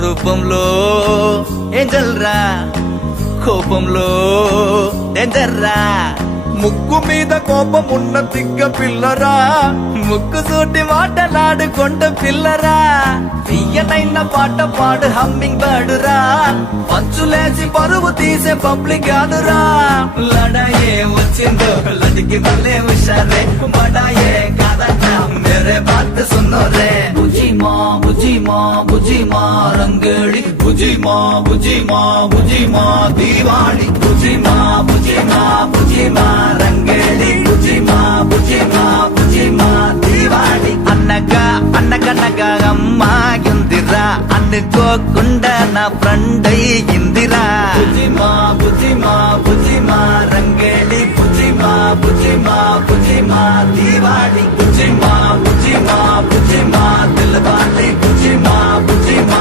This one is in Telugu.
రూపంలో ఏంజల్ రా, కోపంలో డేంజర్ రా. ముక్కు మీద కోపం ఉన్న తిక్క పిల్లరా, ముక్కు సూటి మాటలాడుకొండ పిల్లరా. తీయనైన పాట పాడు హమ్మింగ్ బర్డురా, పంచులేసి పరువు తీసే పబ్లిక్ కాదురా. లడాయే వచ్చిందో లడికి వల్లే హుషారే, బడాయే కాదట మేరే బాత్ సున్నో రే. బుజీ మా బుజీ మా బుజీ మా రంగేళి, బుజీ మా బుజీ మా బుజీ మా దీవాళి. బుజీ మా బుజీ మా బుజీ మా రంగేళి, బుజీ మా బుజీ మా బుజీ మా దీవాళి. అన్నగా అన్నగనగా అమ్మాయిందిరా, అనుకోకుండా నా ఫ్రెండ్ అయ్యిందిరా. బుజీ మా బుజీ మా బుజీ మా రంగేళి, బుజీ మా బుజీ మా బుజీ మా దీవాళి. బుజీ మా బుజీ మా బుజీ మా దిల్వాళి, బుజీ మా బుజీ మా